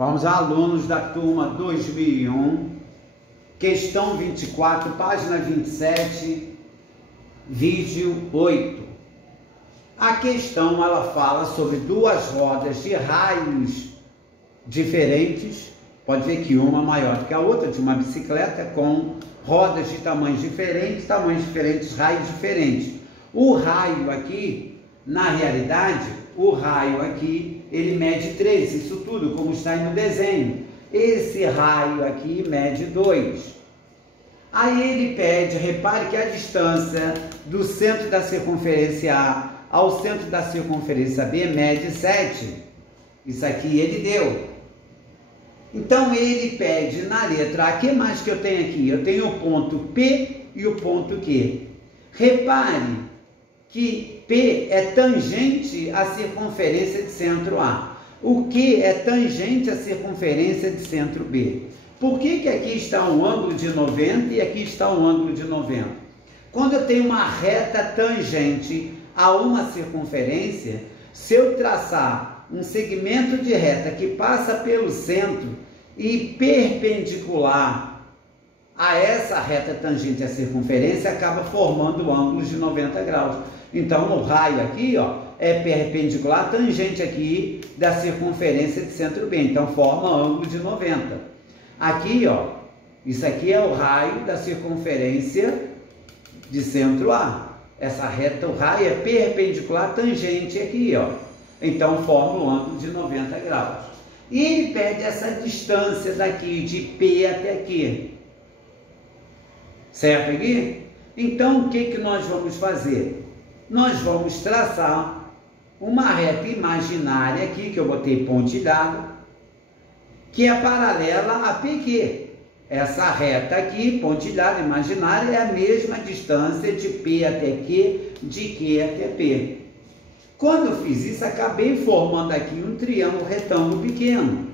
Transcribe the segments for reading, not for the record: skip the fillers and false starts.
Vamos, alunos da turma 2001, questão 24, página 27, vídeo 8. A questão, ela fala sobre duas rodas de raios diferentes, pode ver que uma maior do que a outra, de uma bicicleta com rodas de tamanhos diferentes, raios diferentes. O raio aqui, na realidade, o raio aqui, ele mede 3, isso tudo como está aí no desenho. Esse raio aqui mede 2. Aí ele pede, repare que a distância do centro da circunferência A ao centro da circunferência B mede 7. Isso aqui ele deu. Então ele pede na letra A, o que mais que eu tenho aqui? Eu tenho o ponto P e o ponto Q. Repare que P é tangente à circunferência de centro A. O Q é tangente à circunferência de centro B. Por que aqui está um ângulo de 90 e aqui está um ângulo de 90? Quando eu tenho uma reta tangente a uma circunferência, se eu traçar um segmento de reta que passa pelo centro e perpendicular a essa reta tangente à circunferência, acaba formando ângulos de 90 graus. Então, o raio aqui, ó, é perpendicular tangente aqui da circunferência de centro B. Então, forma ângulo de 90. Aqui, ó, isso aqui é o raio da circunferência de centro A. Essa reta, o raio é perpendicular tangente aqui, ó. Então, forma um ângulo de 90 graus. E ele pede essa distância daqui, de P até aqui. Certo aqui? Então, o que nós vamos fazer? Nós vamos traçar uma reta imaginária aqui, que eu botei pontilhado, que é paralela a PQ. Essa reta aqui, pontilhada, imaginária, é a mesma distância de P até Q, de Q até P. Quando eu fiz isso, acabei formando aqui um triângulo retângulo pequeno.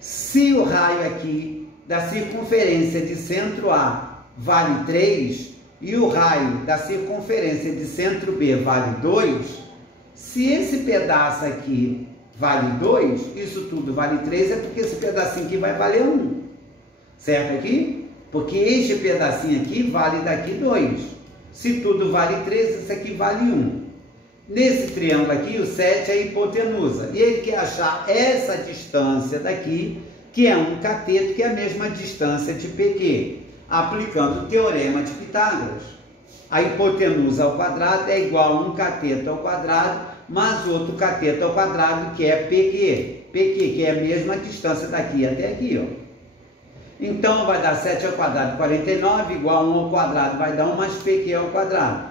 Se o raio aqui da circunferência de centro A vale 3 e o raio da circunferência de centro B vale 2, se esse pedaço aqui vale 2, isso tudo vale 3, é porque esse pedacinho aqui vai valer 1. Certo aqui? Porque este pedacinho aqui vale daqui 2. Se tudo vale 3, isso aqui vale 1. Nesse triângulo aqui, o 7 é a hipotenusa. E ele quer achar essa distância daqui, que é um cateto, que é a mesma distância de PQ, aplicando o teorema de Pitágoras. A hipotenusa ao quadrado é igual a um cateto ao quadrado, mais outro cateto ao quadrado, que é PQ. PQ, que é a mesma distância daqui até aqui, ó. Então, vai dar 7 ao quadrado, 49, igual a 1 ao quadrado, vai dar 1 mais PQ ao quadrado.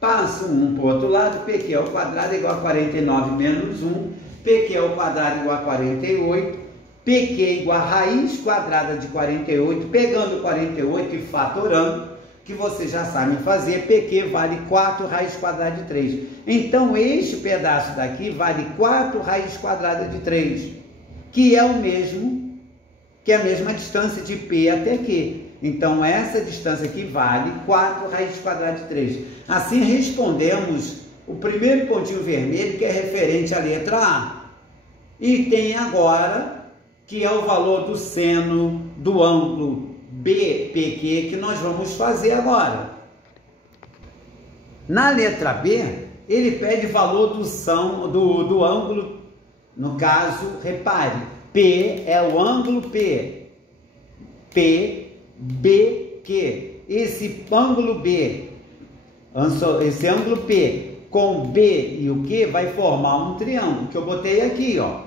Passo 1 para o outro lado, PQ ao quadrado é igual a 49 menos 1, PQ ao quadrado igual a 48, PQ igual a raiz quadrada de 48, pegando 48 e fatorando, que vocês já sabem fazer, PQ vale 4 raiz quadrada de 3. Então, este pedaço daqui vale 4 raiz quadrada de 3, que é o mesmo, que é a mesma distância de P até Q. Então, essa distância aqui vale 4 raiz quadrada de 3. Assim, respondemos o primeiro pontinho vermelho, que é referente à letra A. E tem agora, que é o valor do seno do ângulo BPQ, que nós vamos fazer agora. Na letra B, ele pede valor do ângulo, no caso, repare, P é o ângulo P, BQ. Esse ângulo B, esse ângulo P com B e o Q vai formar um triângulo, que eu botei aqui, ó.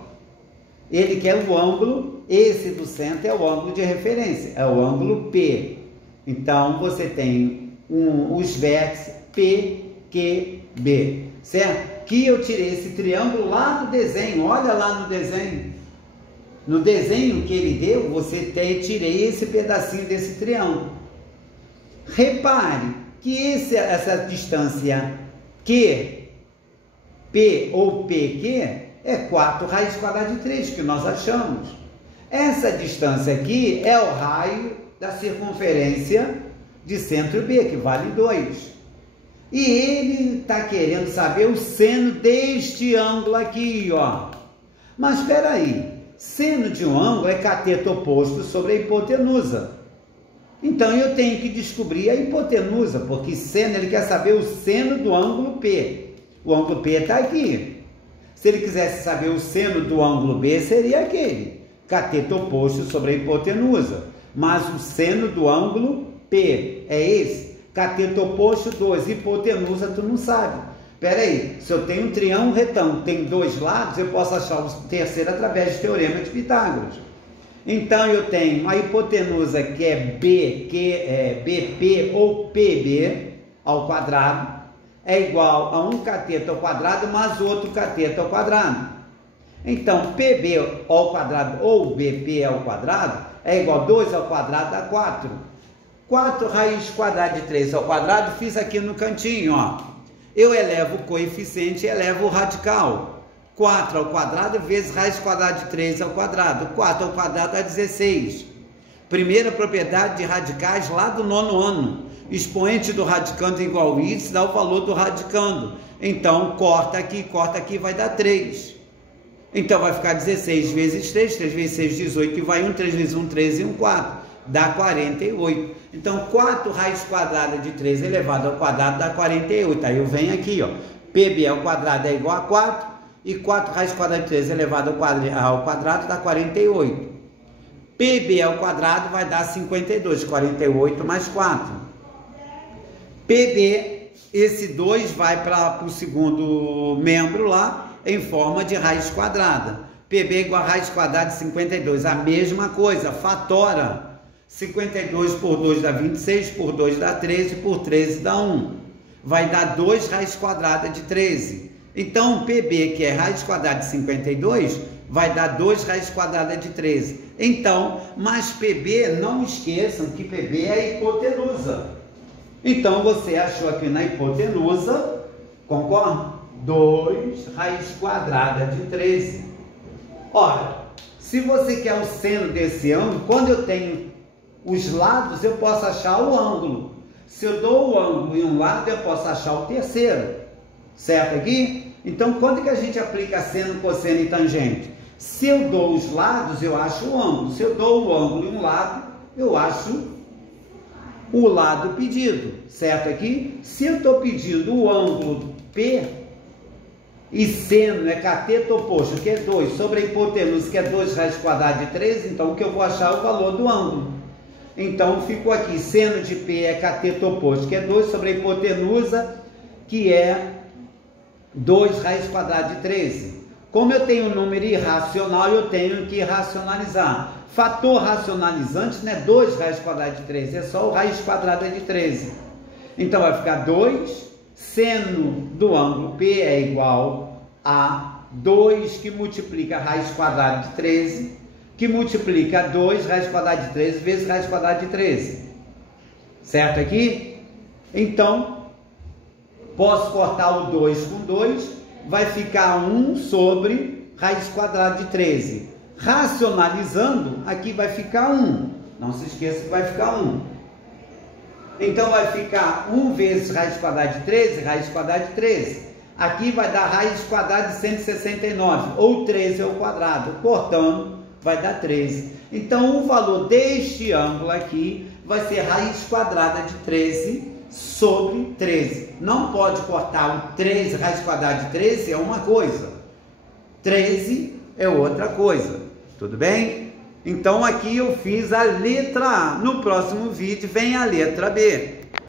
Ele quer o ângulo, esse do centro é o ângulo de referência, é o ângulo P. Então, você tem os vértices P, Q, B, certo? Que eu tirei esse triângulo lá do desenho, olha lá no desenho. No desenho que ele deu, tirei esse pedacinho desse triângulo. Repare que essa distância Q, P ou PQ é 4 raiz quadrada de 3, que nós achamos. Essa distância aqui é o raio da circunferência de centro B, que vale 2. E ele está querendo saber o seno deste ângulo aqui, ó. Mas espera aí, Seno de um ângulo é cateto oposto sobre a hipotenusa. Então eu tenho que descobrir a hipotenusa, porque seno, ele quer saber o seno do ângulo P. O ângulo P está aqui. Se ele quisesse saber o seno do ângulo B, seria aquele, cateto oposto sobre a hipotenusa. Mas o seno do ângulo P é esse, cateto oposto 2, hipotenusa tu não sabe. Espera aí, se eu tenho um triângulo retângulo, tem dois lados, eu posso achar o terceiro através do teorema de Pitágoras. Então eu tenho a hipotenusa que é B, que é BP ou PB ao quadrado, é igual a um cateto ao quadrado mais outro cateto ao quadrado. Então PB ao quadrado ou BP ao quadrado é igual a 2 ao quadrado dá 4. 4 raiz quadrada de 3 ao quadrado, fiz aqui no cantinho, ó. Eu elevo o coeficiente e elevo o radical. 4 ao quadrado vezes raiz quadrada de 3 ao quadrado. 4 ao quadrado dá 16. Primeira propriedade de radicais lá do 9º ano. Expoente do radicando igual a isso dá o valor do radicando. Então, corta aqui, vai dar 3. Então, vai ficar 16 vezes 3, 3 vezes 6, 18, e vai 1, 3 vezes 1, 13 e 1, 4. Dá 48. Então, 4 raiz quadrada de 3 elevado ao quadrado dá 48. Aí eu venho aqui, ó. PB ao quadrado é igual a 4. E 4 raiz quadrada de 3 elevado ao quadrado dá 48. PB ao quadrado vai dar 52. 48 mais 4. PB, esse 2 vai para o segundo membro lá, em forma de raiz quadrada. PB igual a raiz quadrada de 52. A mesma coisa, fatora. 52 por 2 dá 26, por 2 dá 13, por 13 dá 1. Vai dar 2 raiz quadrada de 13. Então, PB, que é raiz quadrada de 52, vai dar 2 raiz quadrada de 13. Então, mas PB, não esqueçam que PB é a hipotenusa. Então, você achou aqui na hipotenusa, concorda? 2 raiz quadrada de 13. Ora, se você quer o seno desse ângulo, quando eu tenho os lados, eu posso achar o ângulo. Se eu dou o ângulo em um lado, eu posso achar o terceiro. Certo aqui? Então, quando que a gente aplica seno, cosseno e tangente? Se eu dou os lados, eu acho o ângulo. Se eu dou o ângulo em um lado, eu acho o lado pedido. Certo aqui? Se eu estou pedindo o ângulo P e seno é cateto oposto, que é 2, sobre a hipotenusa, que é 2 raiz quadrada de 13, então o que eu vou achar é o valor do ângulo. Então, ficou aqui, seno de P é cateto oposto, que é 2 sobre a hipotenusa, que é 2 raiz quadrada de 13. Como eu tenho um número irracional, eu tenho que racionalizar. Fator racionalizante não é 2 raiz quadrada de 13, é só o raiz quadrada de 13. Então, vai ficar 2, seno do ângulo P é igual a 2 que multiplica a raiz quadrada de 13, que multiplica 2 raiz quadrada de 13 vezes raiz quadrada de 13. Certo aqui? Então, posso cortar o 2 com 2, vai ficar 1 sobre raiz quadrada de 13. Racionalizando, aqui vai ficar 1. Não se esqueça que vai ficar 1. Então, vai ficar 1 vezes raiz quadrada de 13, raiz quadrada de 13. Aqui vai dar raiz quadrada de 169, ou 13 ao quadrado. Cortando, vai dar 13. Então, o valor deste ângulo aqui vai ser raiz quadrada de 13 sobre 13. Não pode cortar o 13, raiz quadrada de 13 é uma coisa. 13 é outra coisa. Tudo bem? Então, aqui eu fiz a letra A. No próximo vídeo vem a letra B.